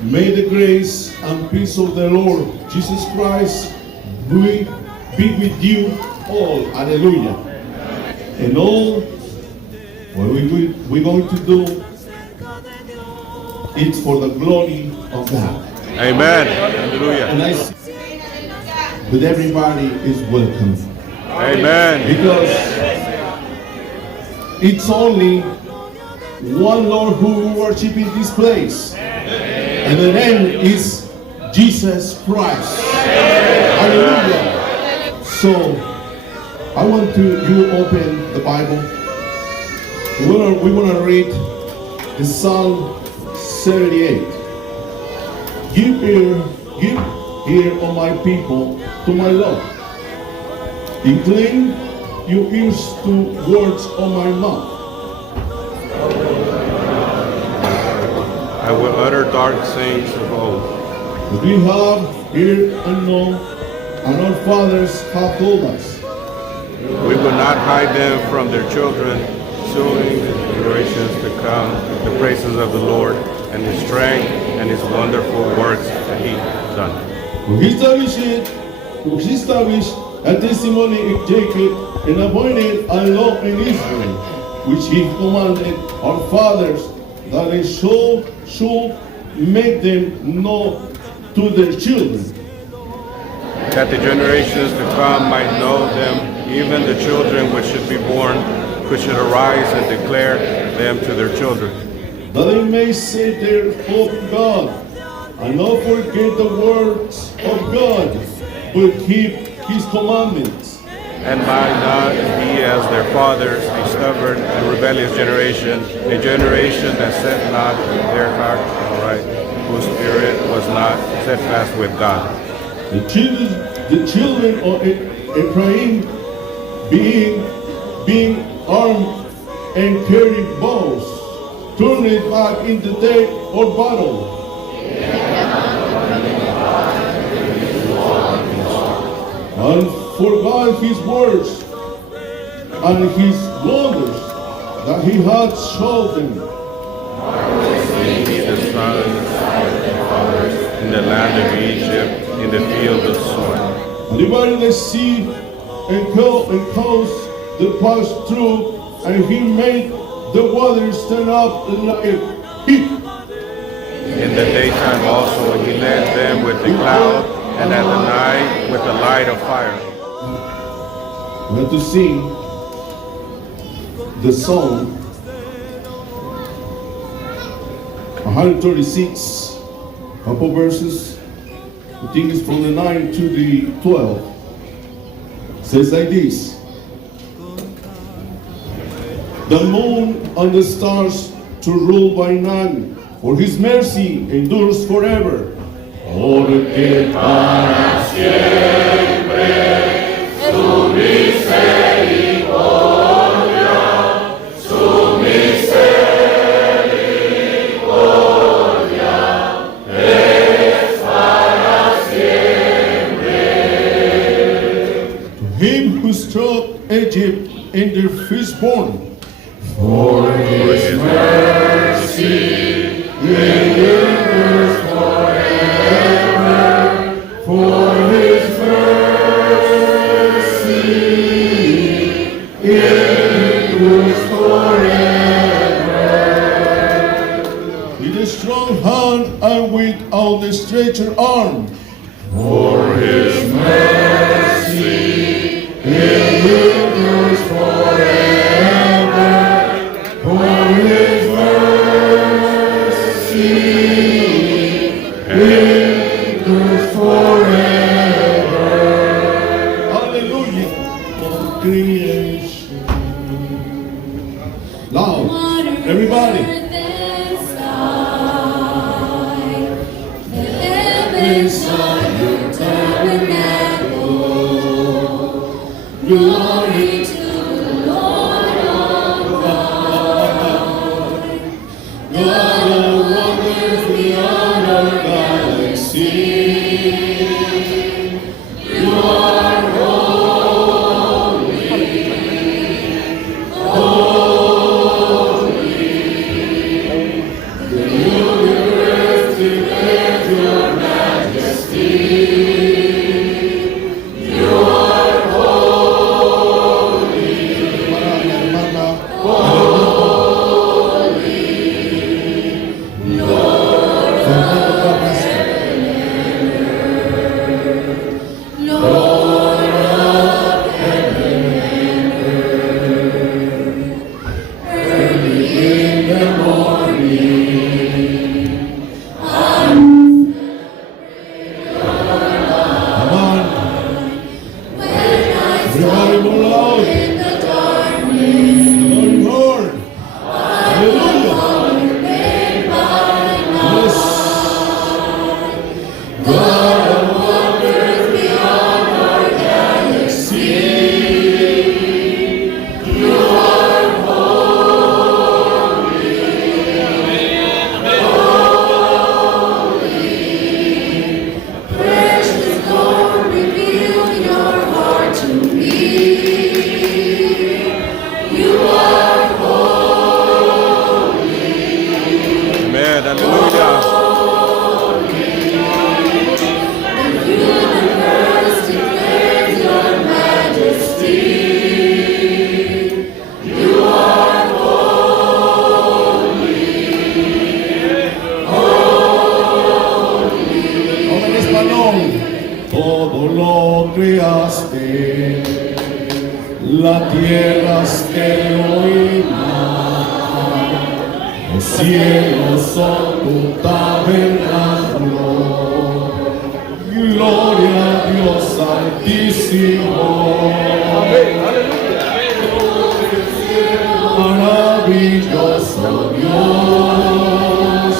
May the grace and peace of the Lord Jesus Christ be with you all. Hallelujah. And all what we're going to do, it's for the glory of God. Amen. Hallelujah. And I see that everybody is welcome. Amen. Because it's only one Lord who we worship in this place. And the name is Jesus Christ. Hallelujah. So, I want you open the Bible. We want to read the Psalm 78. Give ear, O my people, to my law. Incline your ears to words of my mouth. I will utter dark sayings of old. That we have heard and known, and our fathers have told us. We will not hide them from their children, showing the generations to come the praises of the Lord and His strength and His wonderful works that He has done. He established a testimony in Jacob and appointed a law in Israel, which He commanded our fathers, that they should make them known to their children. That the generations to come might know them, even the children which should be born, which should arise and declare them to their children. That they may set their hope in God, and not forget the words of God, but keep His commandments. And might not be as their fathers, a stubborn and rebellious generation, a generation that set not their heart aright, whose spirit was not steadfast with God. The children of Ephraim, being armed and carrying bows, turned it back in the day of battle. And forgot His words and His wonders that He had showed them. He the sons of their fathers in the land of Egypt, in the field of soil. And divided the sea and caused the pass through, and He made the waters stand up like a heap. In the daytime also He led them with the cloud, and at the night with the light of fire. We have to sing the song 136, couple verses. I think it's from the 9 to the 12. It says like this: the moon and the stars to rule by none, for His mercy endures forever. Porque para siempre su misericordia es para siempre. To Him who struck Egypt in their firstborn, for His mercy endures forever. For His mercy endures forever. With a strong hand and with outstretched arm. For His mercy endures forever. For His mercy endures forever. Hallelujah. Creation. Loud. Everybody. The heavens are your tabernacle. Glory to the Lord of God. God of wonders beyond our galaxy. You are holy, holy. The universe declares creaste, la tierra que lo los cielos son tu tabernáculo. Gloria a Dios Altísimo. Maravilloso Dios,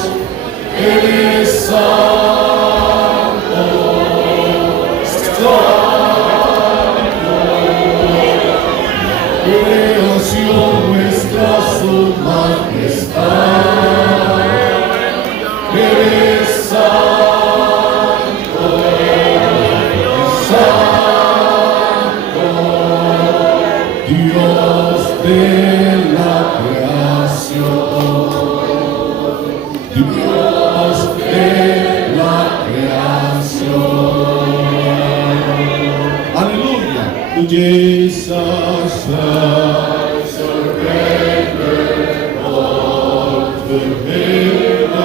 eres santo, santo. Creación nuestra su majestad. Eres santo, santo, Dios de la creación, Dios de la creación. Aleluya. To Jesus I surrender all to Him I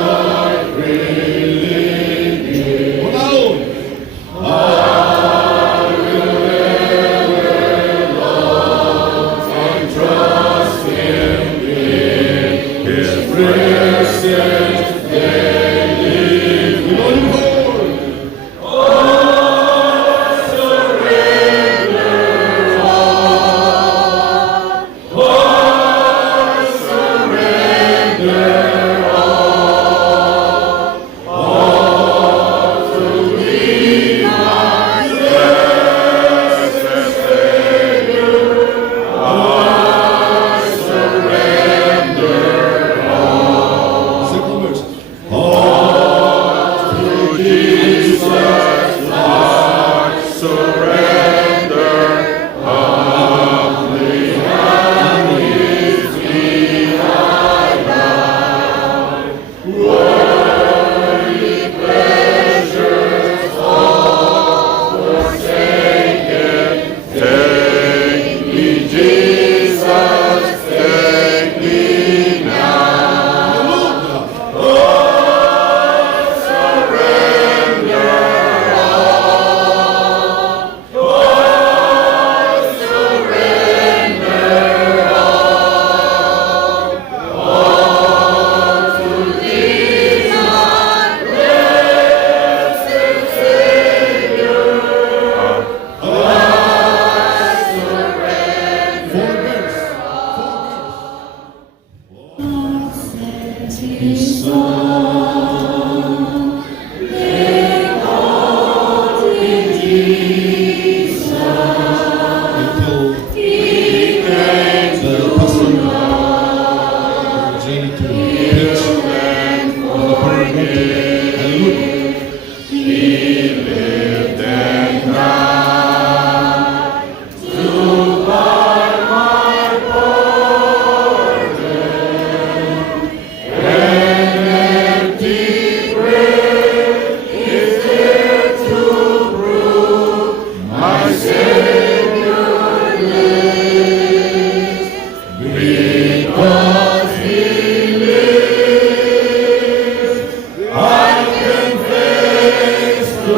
freely give. I will ever love and trust Him in His presence daily. Glory, to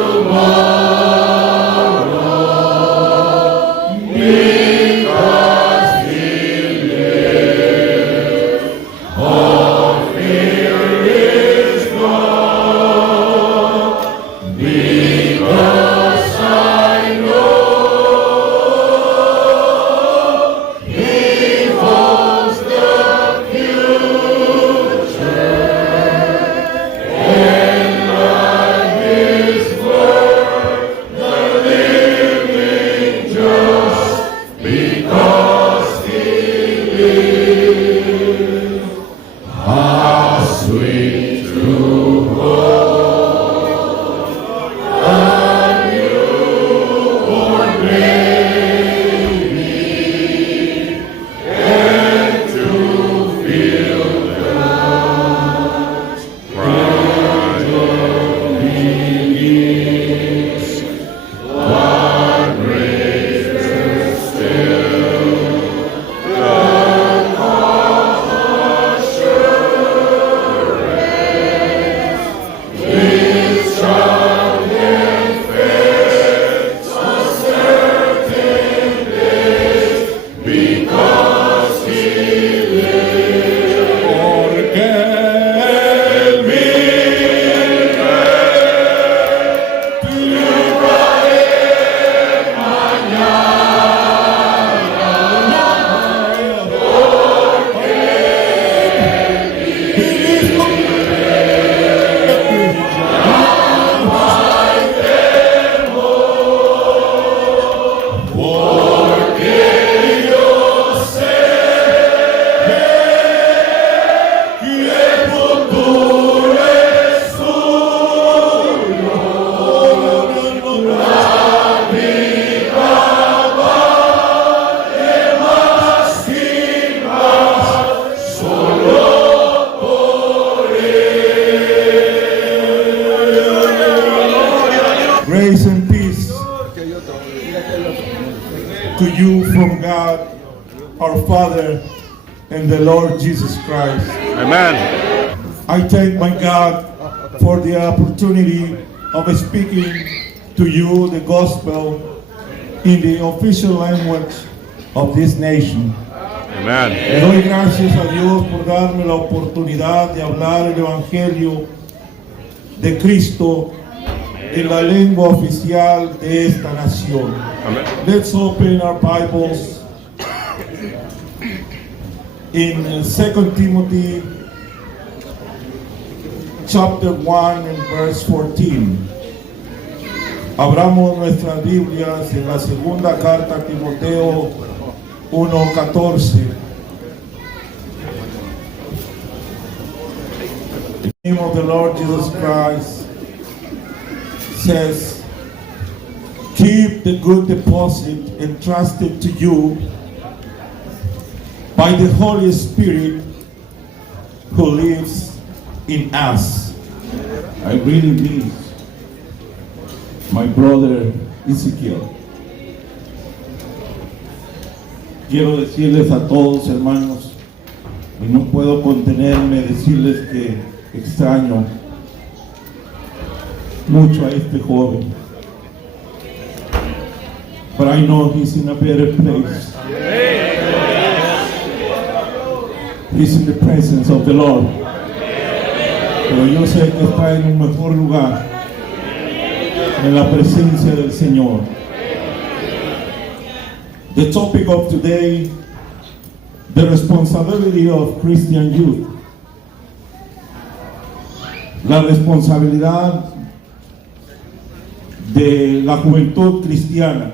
to you from God, our Father, and the Lord Jesus Christ. Amen. I thank my God for the opportunity of speaking to you the gospel in the official language of this nation. Le Amen. doy gracias a Dios por darme la oportunidad de hablar el Evangelio de Cristo en la lengua oficial de esta nación. Amen. Let's open our Bibles in 2 Timothy chapter 1 and verse 14. Abramos nuestras Biblias en la segunda carta a Timoteo 1:14. The name of the Lord Jesus Christ says, keep the good deposit entrusted to you by the Holy Spirit who lives in us. I really miss my brother Ezekiel. Quiero decirles a todos, hermanos, y no puedo contenerme decirles que extraño mucho a este joven. But I know he's in a better place. He's in the presence of the Lord. Pero yo sé que está en un mejor lugar, en la presencia del Señor. The topic of today, the responsibility of Christian youth. La responsabilidad de la juventud cristiana.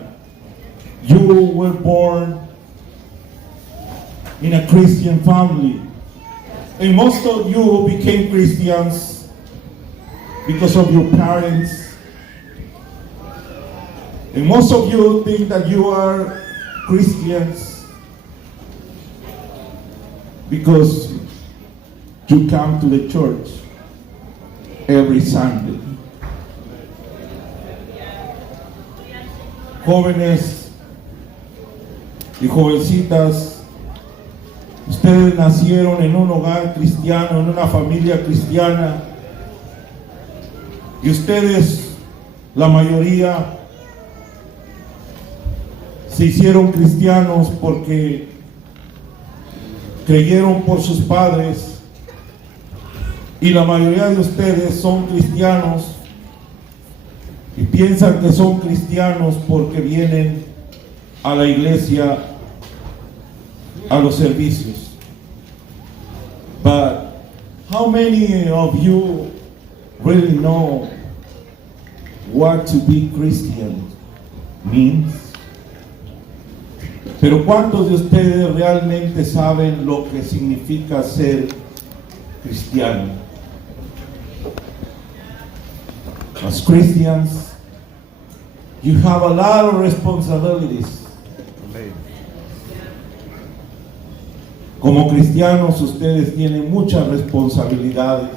You were born in a Christian family, and most of you became Christians because of your parents, and most of you think that you are Christians because you come to the church every Sunday. Jóvenes y jovencitas, ustedes nacieron en un hogar cristiano, en una familia cristiana, y ustedes, la mayoría, se hicieron cristianos porque creyeron por sus padres, y la mayoría de ustedes son cristianos y piensan que son cristianos porque vienen a la iglesia, a los servicios. But how many of you really know what to be Christian means? Pero ¿cuántos de ustedes realmente saben lo que significa ser cristiano? As Christians, you have a lot of responsibilities. Como cristianos, ustedes tienen muchas responsabilidades.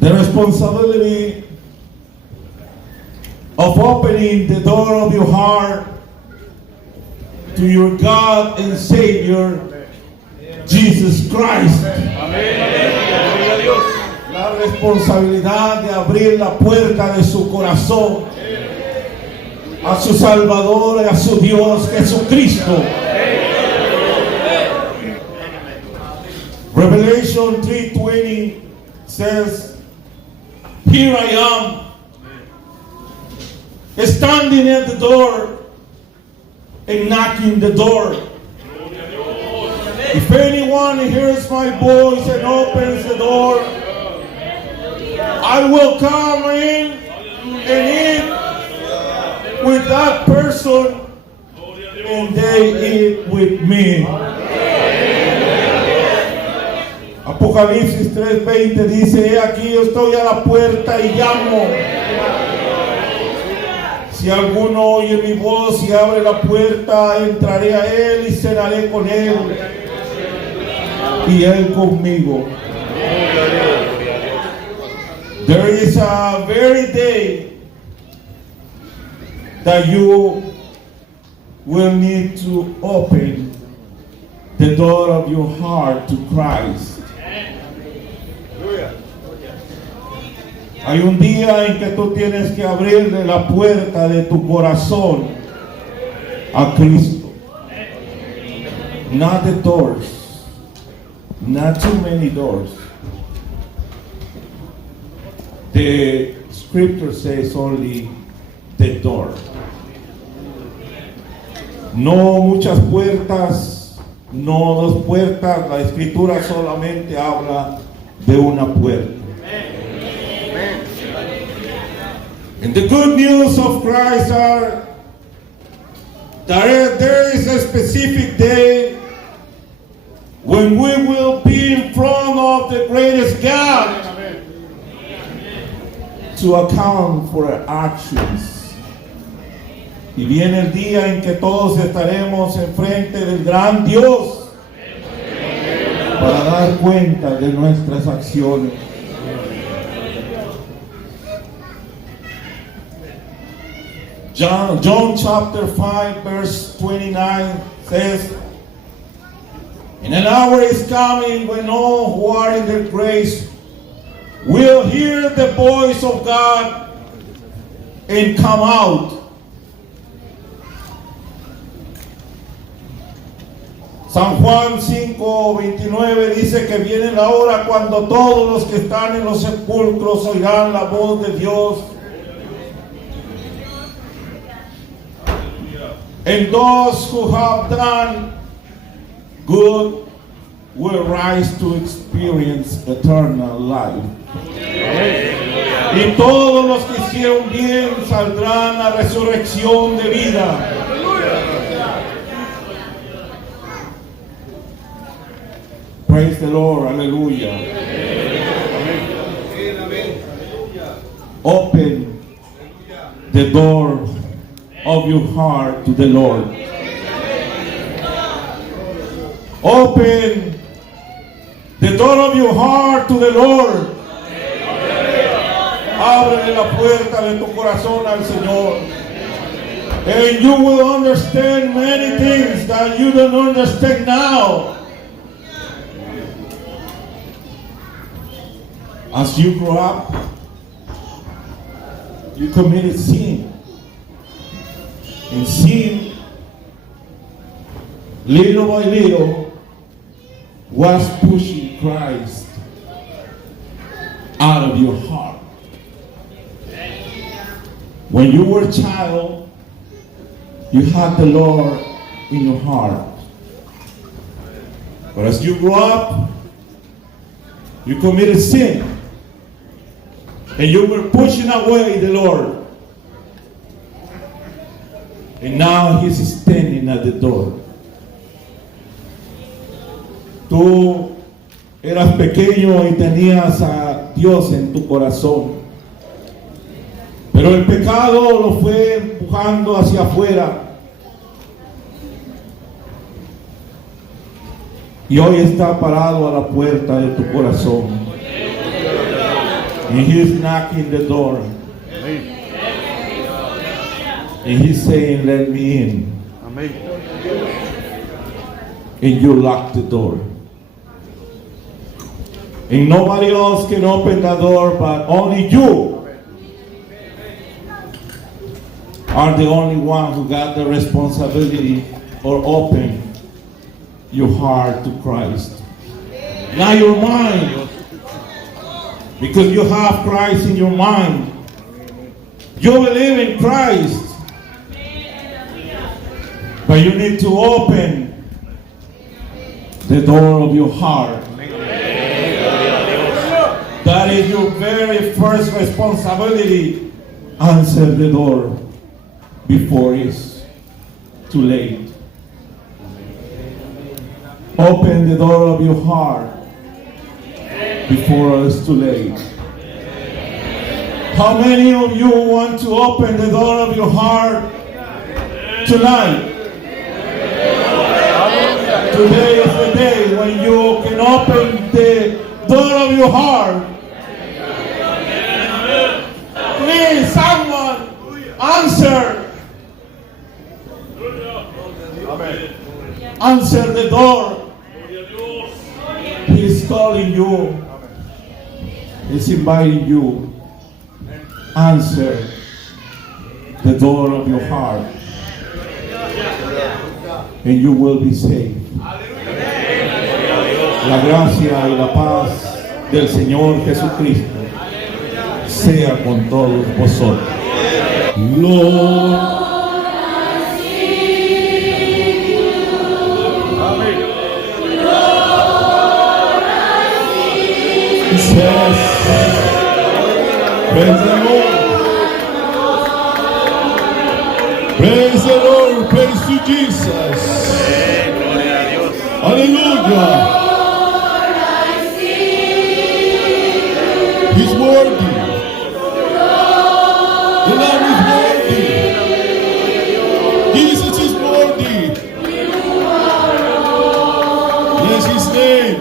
The responsibility of opening the door of your heart to your God and Savior, Jesus Christ. La responsabilidad de abrir la puerta de su corazón a su Salvador y a su Dios Jesucristo. Revelation 3:20 says, here I am, standing at the door and knocking the door. If anyone hears my voice and opens the door, I will come in and eat with that person, and they eat with me. Apocalipsis 3:20 dice, he aquí yo estoy a la puerta y llamo. Si alguno oye mi voz y abre la puerta, entraré a él y cenaré con él y él conmigo. There is a very day that you will need to open the door of your heart to Christ. Hay un día en que tú tienes que abrirle la puerta de tu corazón a Cristo. Not the doors, not too many doors. The scripture says only the door. No muchas puertas, no dos puertas. La escritura solamente habla de una puerta. And the good news of Christ are that there is a specific day when we will be in front of the greatest God to account for our actions. Y viene el día en que todos estaremos enfrente del gran Dios para dar cuenta de nuestras acciones. John chapter 5 verse 29 says, "And an hour is coming when all who are in their grace will hear the voice of God and come out." San Juan 5:29 dice que viene la hora cuando todos los que están en los sepulcros oirán la voz de Dios. And those who have done good will rise to experience eternal life. Y todos los que hicieron bien saldrán a resurrección de vida. Praise the Lord, hallelujah. Open the door of your heart to the Lord. Open the door of your heart to the Lord. Ábrele la puerta de tu corazón al Señor. And you will understand many things that you don't understand now. As you grow up, you committed sin. And sin, little by little, was pushing Christ out of your heart. When you were a child, you had the Lord in your heart. But as you grow up, you committed sin. And you were pushing away the Lord. And now He's standing at the door. Tú eras pequeño y tenías a Dios en tu corazón. Pero el pecado lo fue empujando hacia afuera. Y hoy está parado a la puerta de tu corazón. And He's knocking the door. And He's saying, "Let me in." Amén. And you lock the door. And nobody else can open the door, but only you are the only one who got the responsibility or open your heart to Christ. Not your mind. Because you have Christ in your mind. You believe in Christ. But you need to open the door of your heart. That is your very first responsibility. Answer the door before it's too late. Open the door of your heart before it's too late. How many of you want to open the door of your heart tonight? Today is the day when you can open the door of your heart. Please, someone, answer. door. He's calling you. He's inviting you. Answer the door of your heart, and you will be saved. La gracia y la paz del Señor Jesucristo sea con todos vosotros. Lord, Jesus, praise the Lord. Praise the Lord, praise to Jesus. Hallelujah. He's worthy. The Lamb is worthy. Jesus is worthy. Bless His name.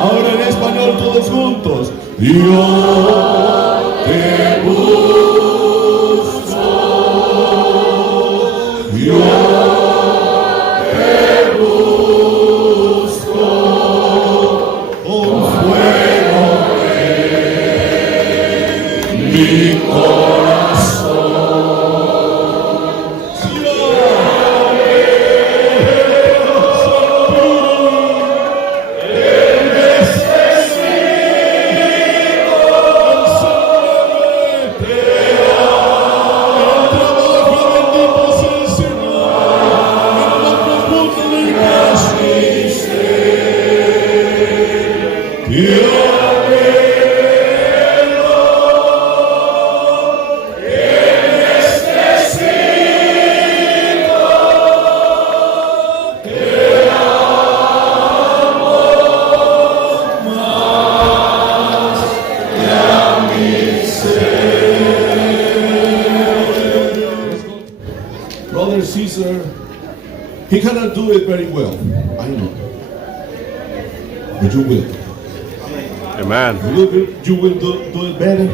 Ahora en español todos juntos. Yo te busco. Yo te busco. Con fuego en mi corazón. Brother Caesar, he cannot do it very well, I know, but you will. Amen. You will do it better.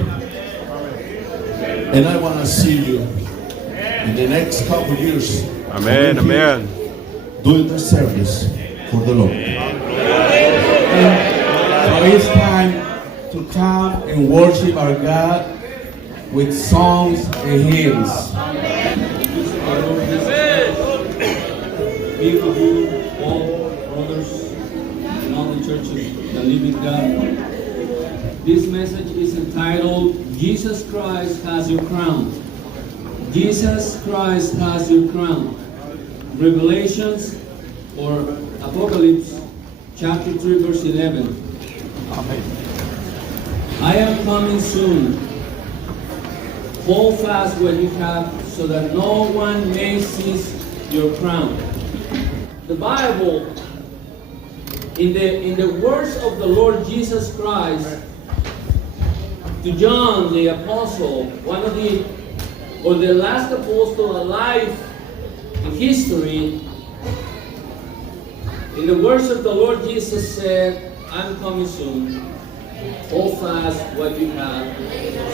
And I want to see you in the next couple years. Amen. Amen. Doing the service for the Lord. So it's time to come and worship our God with songs and hymns. Be with you, all brothers and all the churches, the living God. This message is entitled, Jesus Christ has your crown. Jesus Christ has your crown. Revelations or Apocalypse chapter 3 verse 11. Amen. I am coming soon. Hold fast what you have so that no one may seize your crown. The Bible, in the words of the Lord Jesus Christ to John the apostle, the last apostle alive in history, in the words of the Lord Jesus said, I'm coming soon. Hold fast what you have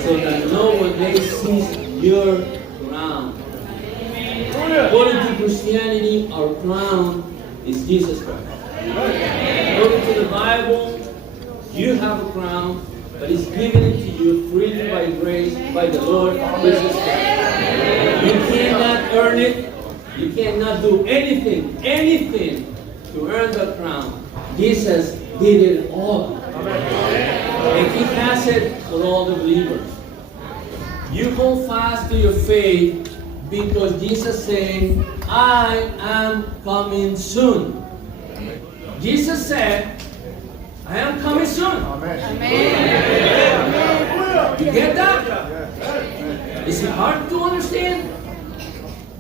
so that no one may seize your crown. According to Christianity, our crown is Jesus Christ. According to the Bible, you have a crown, but it's given it to you freely by grace by the Lord Jesus Christ. You cannot earn it. You cannot do anything to earn the crown. Jesus did it all. And He has it for all the believers. You hold fast to your faith because Jesus saying, I am coming soon. Jesus said, I am coming soon. You get that? Is it hard to understand?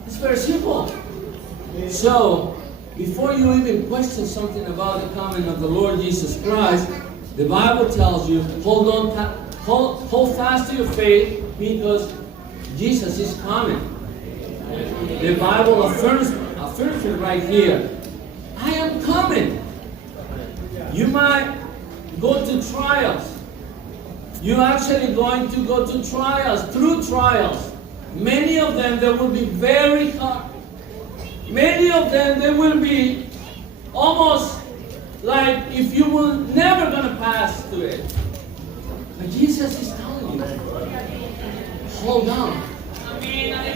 It's very simple. So, before you even question something about the coming of the Lord Jesus Christ, the Bible tells you, hold fast to your faith because Jesus is coming. The Bible affirms it right here. I am coming. You might go to trials. You're actually going to go to trials, through trials. Many of them, they will be very hard. Many of them, they will be almost like if you were never going to pass through it. But Jesus is telling you, hold on.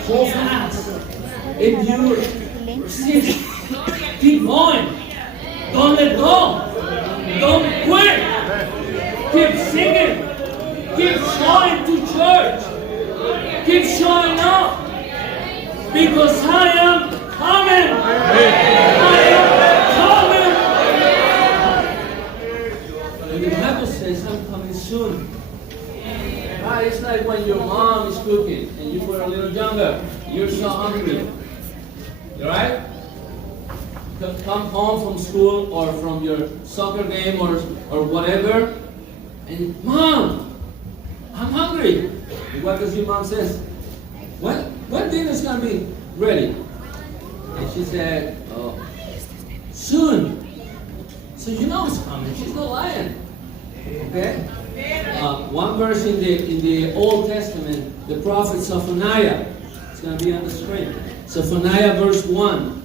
Hold fast. Endure. Persist. Keep going. Don't let go. Don't quit. Keep singing. Keep showing to church. Keep showing up. Because I am coming. I am coming. And the Bible says I'm coming soon. Right? It's like when your mom is cooking and you were a little younger. You're so hungry. Right? Come home from school or from your soccer game or whatever, and Mom, I'm hungry. And what does your mom say? When dinner's gonna be ready? And she said, oh, soon. So you know it's coming. She's not lying. Okay? One verse in the Old Testament, the prophet Zephaniah. It's gonna be on the screen. Zephaniah verse 1.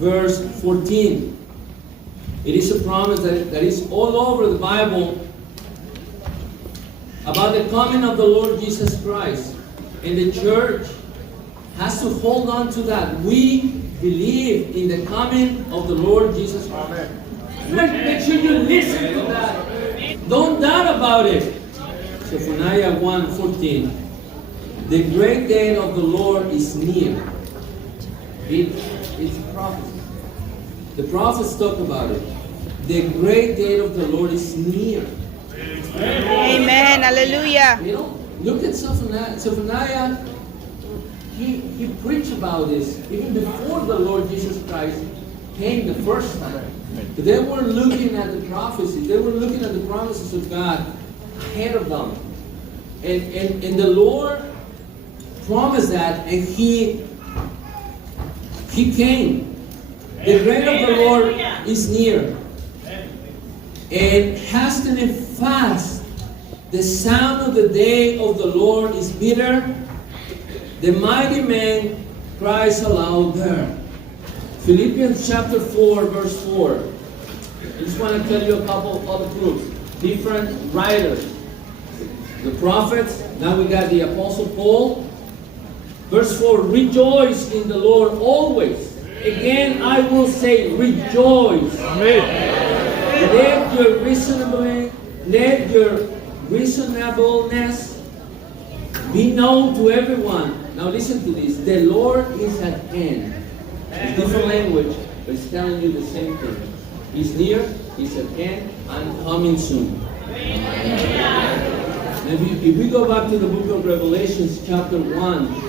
Verse 14. It is a promise that is all over the Bible about the coming of the Lord Jesus Christ. And the church has to hold on to that. We believe in the coming of the Lord Jesus Christ. Make sure you listen to that. Don't doubt about it. Zephaniah 1:14. The great day of the Lord is near. It's a prophecy. The prophets talk about it. The great day of the Lord is near. Amen. Hallelujah. You know, look at Zephaniah. He preached about this even before the Lord Jesus Christ came the first time. They were looking at the prophecies. They were looking at the promises of God ahead of them. And the Lord promised that, and He came. The reign of the Lord is near. And hastening fast, the sound of the day of the Lord is bitter. The mighty man cries aloud there. Philippians chapter 4, verse 4. I just want to tell you a couple of other proofs. Different writers. The prophets. Now we got the Apostle Paul. Verse 4, rejoice in the Lord always. Again, I will say, rejoice. Amen. Let your reasonableness be known to everyone. Now listen to this. The Lord is at hand. It's different language, but it's telling you the same thing. He's near, He's at hand, I'm coming soon. If we go back to the book of Revelations, chapter 1,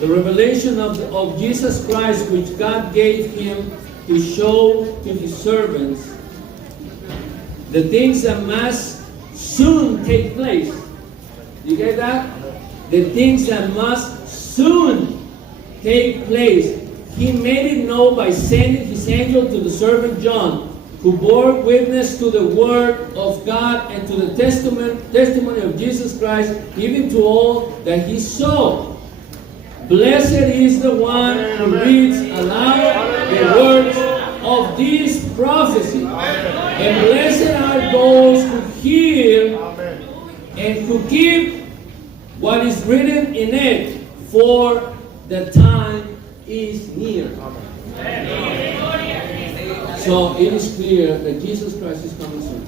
the revelation of Jesus Christ, which God gave Him to show to His servants the things that must soon take place. You get that? The things that must soon take place. He made it known by sending His angel to the servant John, who bore witness to the word of God and to the testimony of Jesus Christ, even to all that He saw. Blessed is the one who reads aloud the words of this prophecy. And blessed are those who hear and who keep what is written in it, for the time is near. So it is clear that Jesus Christ is coming soon.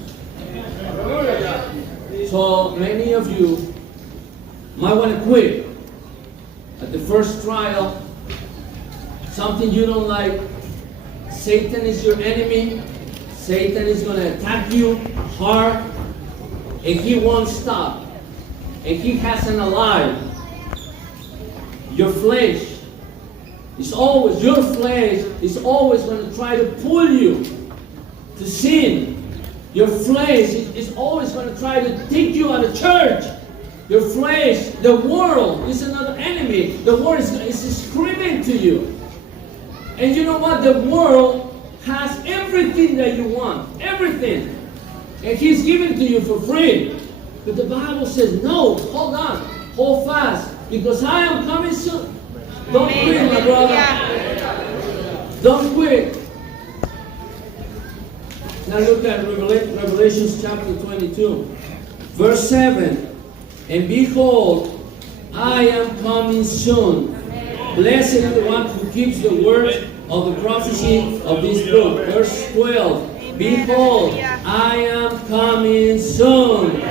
So many of you might want to quit at the first trial, something you don't like, Satan is your enemy. Satan is going to attack you hard, and he won't stop. And he has an ally. Your flesh is always, going to try to pull you to sin. Your flesh is always going to try to take you out of church. Your flesh, the world is another enemy. The world is screaming to you. And you know what? The world has everything that you want. Everything. And he's giving to you for free. But the Bible says, no, hold on. Hold fast. Because I am coming soon. Don't quit, my brother. Don't quit. Now look at Revelation chapter 22. Verse 7. And behold, I am coming soon. Blessed is the one who keeps the words of the prophecy of this book. Verse 12. Behold, I am coming soon.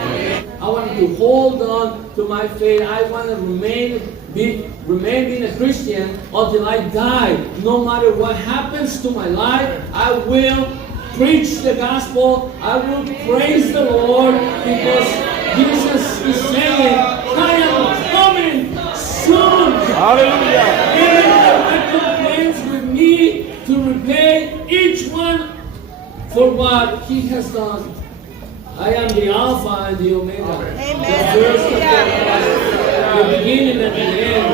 I want to hold on to my faith. I want to remain being a Christian until I die. No matter what happens to my life, I will preach the gospel. I will praise the Lord because Jesus is saying, I am coming soon. Hallelujah. Anyone that complains with me to repay each one for what he has done. I am the Alpha and the Omega. Amen. The first and the last, the beginning and the end.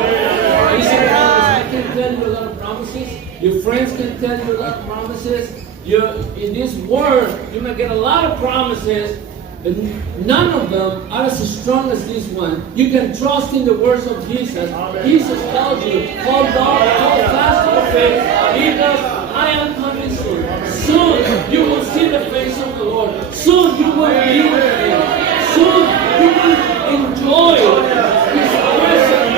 Listen, I can tell you a lot of promises. Your friends can tell you a lot of promises. In this world, you may get a lot of promises, but none of them are as strong as this one. You can trust in the words of Jesus. Jesus tells you, hold on, hold fast to the faith, because I am coming soon. Soon you will see the face of the Lord. Soon you will be with Him. Soon you will enjoy His presence.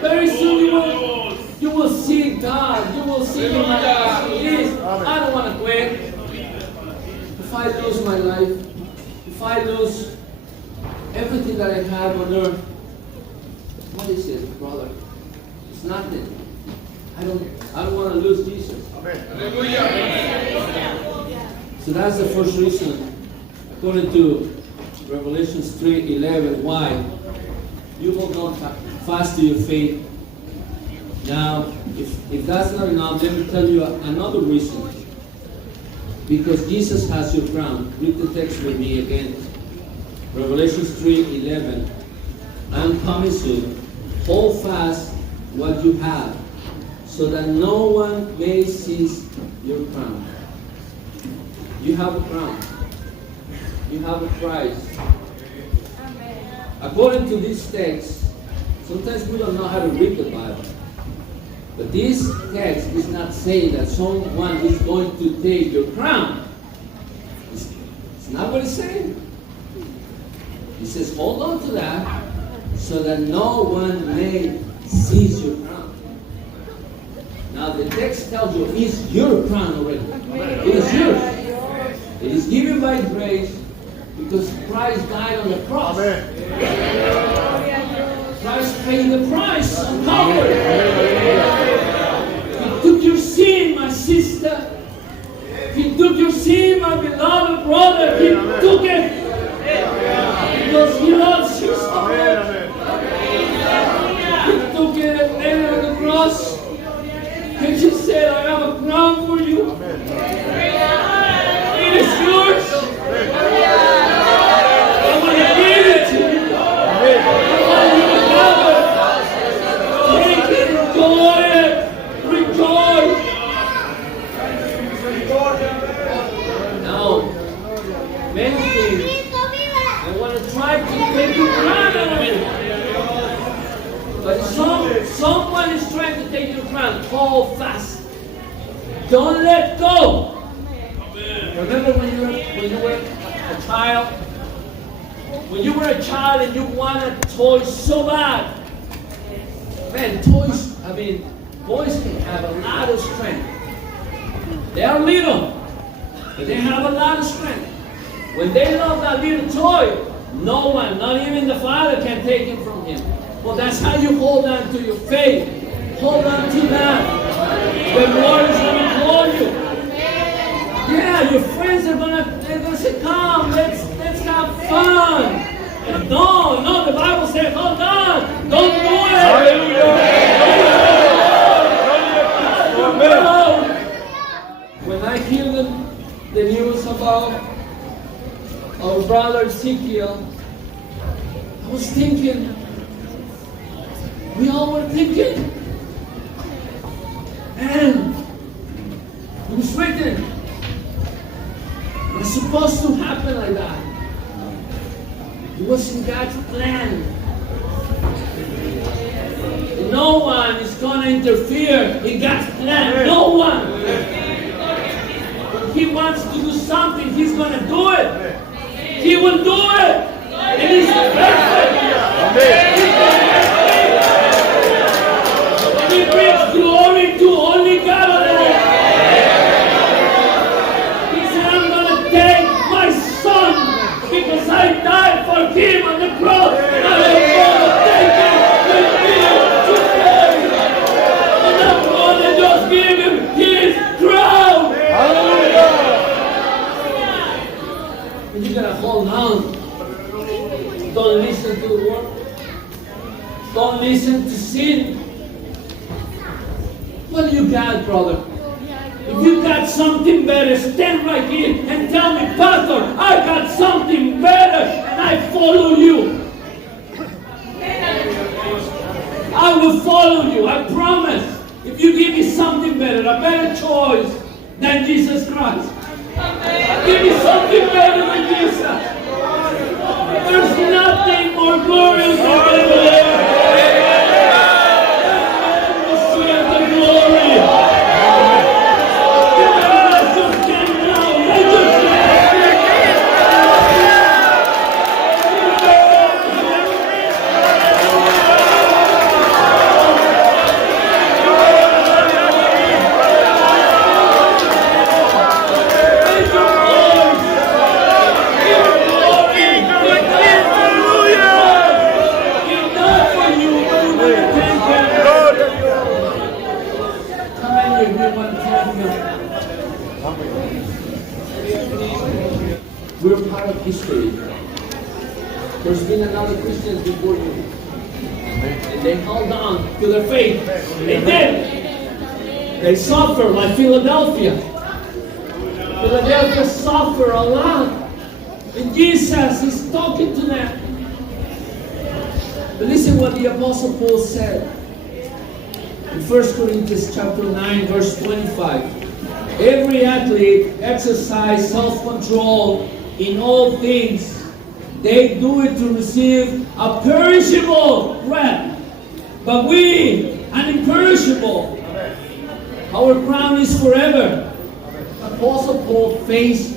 Very soon you will see God. You will see Him as He is. I don't want to quit. If I lose my life, if I lose everything that I have on earth, what is it, brother? It's nothing. I don't want to lose Jesus. Amen. So that's the first reason, according to Revelation 3:11, why you hold on fast to your faith. Now, if that's not enough, let me tell you another reason. Because Jesus has your crown. Read the text with me again. Revelation 3:11. I am coming soon. Hold fast what you have, so that no one may seize your crown. You have a crown. You have a prize. According to this text, sometimes we don't know how to read the Bible. But this text is not saying that someone is going to take your crown. It's not what it's saying. It says, hold on to that so that no one may seize your crown. Now the text tells you it's your crown already. It is yours. It is given by grace because Christ died on the cross. Christ paid the price on Calvary. He took your sin, my sister. He took your sin, my beloved brother. He took it because He loves you so much. He took it and laid it on the cross. And He said, I have a crown for you. It is yours. I'm going to give it to you. I want you to have it. Take it, enjoy it, rejoice. Now, many things I want to try to take you crown out of it. But someone is trying to take your crown. Hold fast. Don't let go. Remember when you were a child? When you were a child and you wanted toys so bad. Man, boys can have a lot of strength. They are little, but they have a lot of strength. When they love that little toy, no one, not even the father, can take it from him. Well, that's how you hold on to your faith. Hold on to that. The Lord is going to call you. Yeah, your friends are they're gonna say, come, let's have fun. And no, the Bible says, hold on, don't do it. Hallelujah. When I hear the news about our brother Ezekiel, I was thinking, we all were thinking, and it was written, it's supposed to happen like that. It was in God's plan. No one is going to interfere in God's plan. No one. When He wants to do something, He's going to do it. He will do it. And He's perfect. And He brings glory to only God alone. He said, I'm going to take my Son because I died for Him on the cross. And I'm going to take Him with me today. And I'm going to just give Him His crown. And you got to hold on. Don't listen to the world. Don't listen to sin. What do you got, brother? If you got something better, stand right here and tell me, Pastor, I got something better and I follow you. I will follow you, I promise. If you give me something better, a better choice than Jesus Christ. Give me something better than Jesus. There's nothing more glorious than the glory. We're part of history. There's been another Christians before you. And they held on to their faith. They did. They suffered like Philadelphia. Philadelphia suffered a lot. And Jesus is talking to them. But listen what the Apostle Paul said. In 1 Corinthians chapter 9, verse 25. Every athlete exercises self-control in all things. They do it to receive a perishable wreath, but we an imperishable. Our crown is forever. Apostle Paul faced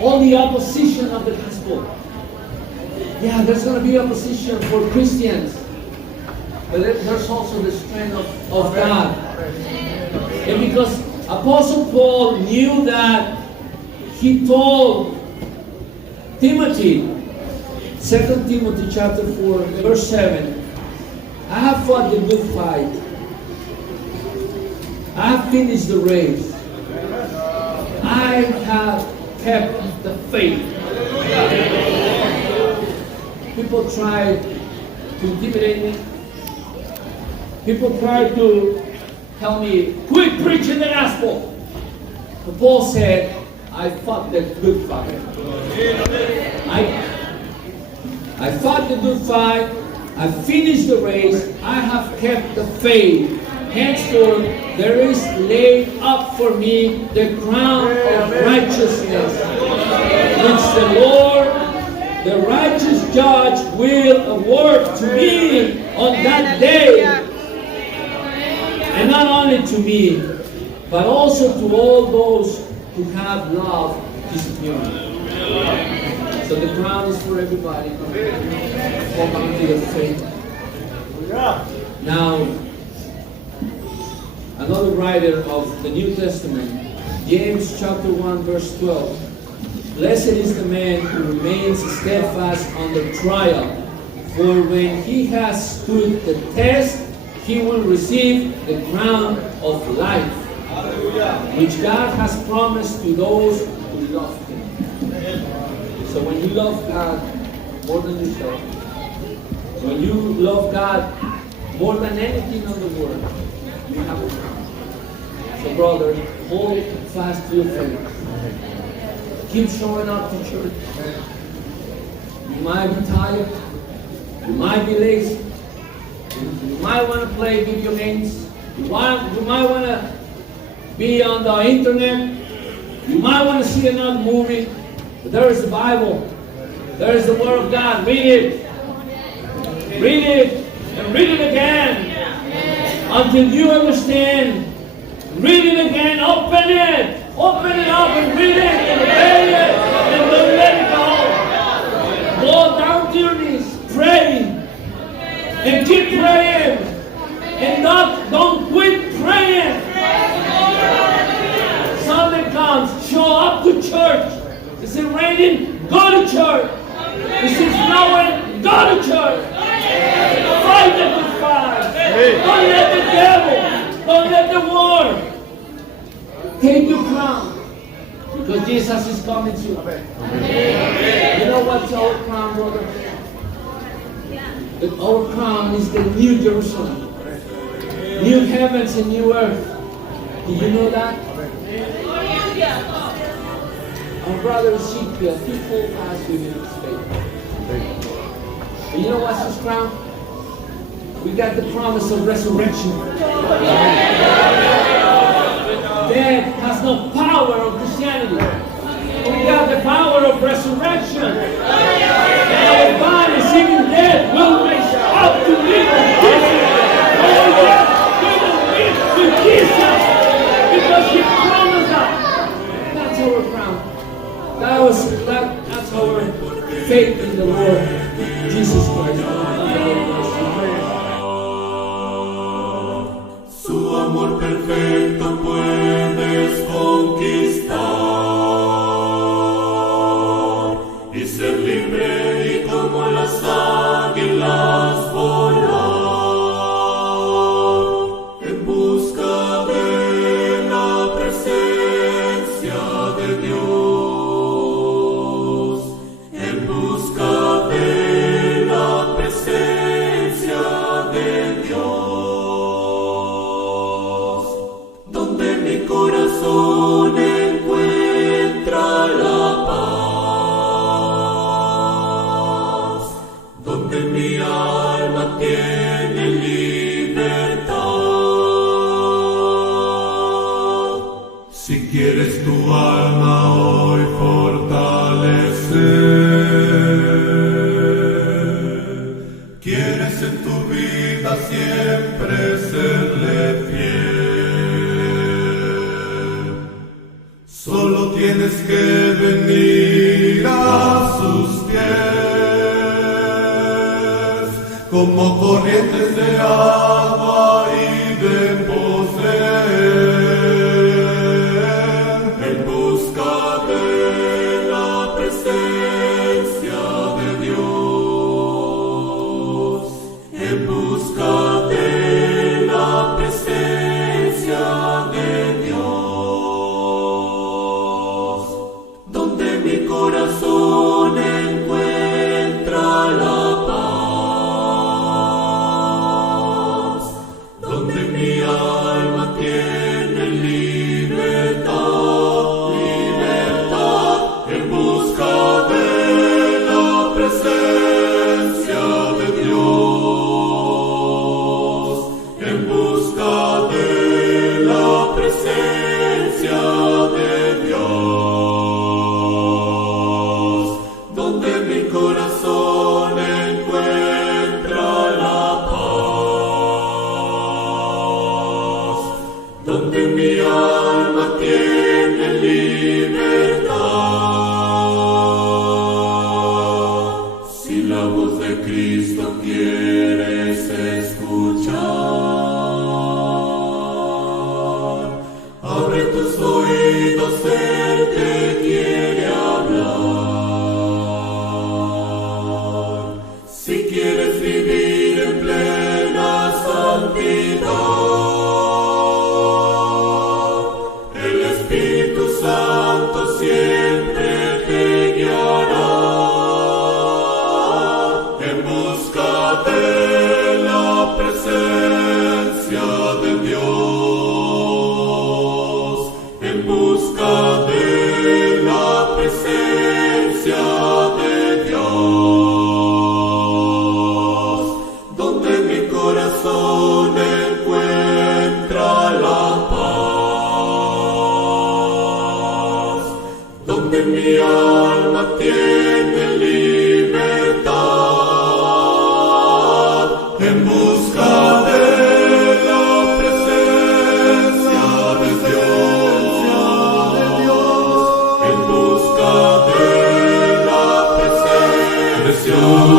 all the opposition of the gospel. Yeah, there's going to be opposition for Christians, but there's also the strength of God. And because Apostle Paul knew that, he told Timothy, 2 Timothy chapter 4, verse 7, I have fought the good fight. I have finished the race. I have kept the faith. People try to intimidate me. People try to tell me, quit preaching the gospel. But Paul said, I fought the good fight. I fought the good fight. I finished the race. I have kept the faith. Henceforth, there is laid up for me the crown of righteousness, which the Lord, the righteous judge, will award to me on that day. And not only to me, but also to all those who have loved His appearing. So the crown is for everybody. Hold on to your faith. Now, another writer of the New Testament, James chapter 1, verse 12. Blessed is the man who remains steadfast under trial, for when he has stood the test, he will receive the crown of life, which God has promised to those who love him. So when you love God more than yourself, when you love God more than anything on the world, you have a crown. So brother, hold fast to your faith. Keep showing up to church. You might be tired. You might be lazy. You might want to play video games. You might want to be on the internet. You might want to see another movie. But there is the Bible. There is the Word of God. Read it. Read it. And read it again. Until you understand. Read it again. Open it. Open it up and read it. And obey it. And don't let it go. Go down to your knees. Pray. And keep praying. And don't quit praying. Sunday comes, show up to church. Is it raining? Go to church. Is it snowing? Go to church. Fight the good fight. Don't let the devil, don't let the war take your crown. Because Jesus is coming soon. You know what's our crown, brother? That our crown is the new Jerusalem, new heavens and new earth. Did you know that? Our brother Ezekiel, he told us we need his faith. And you know what's his crown? We got the promise of resurrection. Death has no power of Christianity. We got the power of resurrection. And our bodies, even dead, will raise up to live with Jesus. Oh yes, we will live with Jesus because He promised us. That's our crown. That's our faith in the Lord Jesus Christ. Su amor perfecto puedes conquistar y ser libre y como las águilas volar en busca de la presencia de Dios, en busca de la presencia de Dios, donde mi corazón encuentra la paz, donde mi alma tiene libertad. Si quieres tu alma hoy fortalecer, quieres en tu vida siempre serle fiel, solo tienes que venir a sus pies, como corrientes de agua y de poseer, en busca de la presencia de Dios, en busca de la presencia de Dios, donde mi corazón encuentra la paz, donde mi alma tiene libertad, libertad, en busca de la presencia de Dios, en busca de la presencia de Dios, donde mi corazón encuentra la paz, donde mi alma tiene libertad. Si la voz de Cristo quieres escuchar, abre tus oídos, Él te quiere hablar. Si quieres vivir en plena santidad,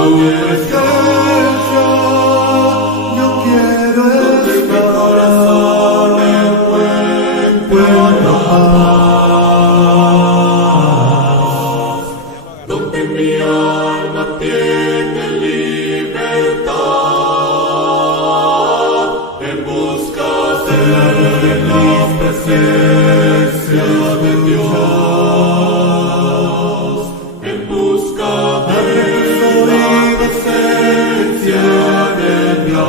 presencia yo quiero estar. Mi corazón encuentra paz, donde mi alma tiene libertad, en busca de la presencia de Dios, en busca de la presencia de Dios,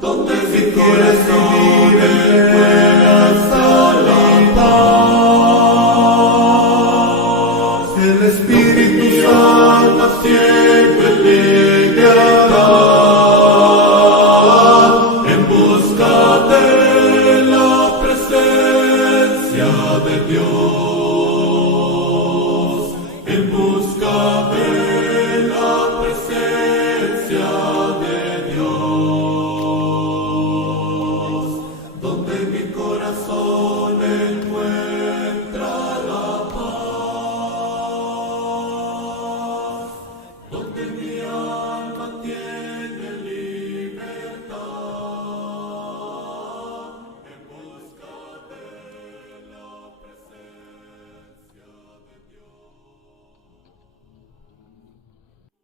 donde mi corazón encuentra la paz, el Espíritu